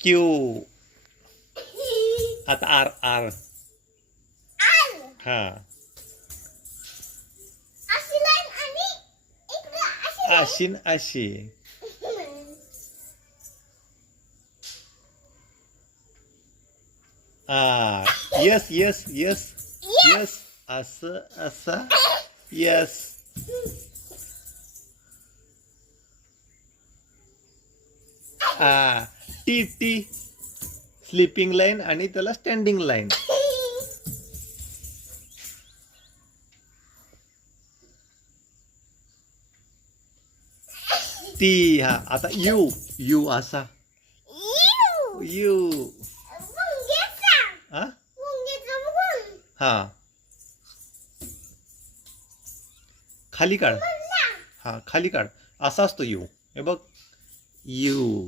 Q. आता R R. हा. आशीन अशी. Yes yes yes yes. असं असा. Yes. T T. Sleeping line आणि त्याला स्टँडिंग लाईन. ती. हा. आता यू. यू असा. यू. हा. खाली काढ. हा खाली काढ. असा असतो यू. हे बघ. यू.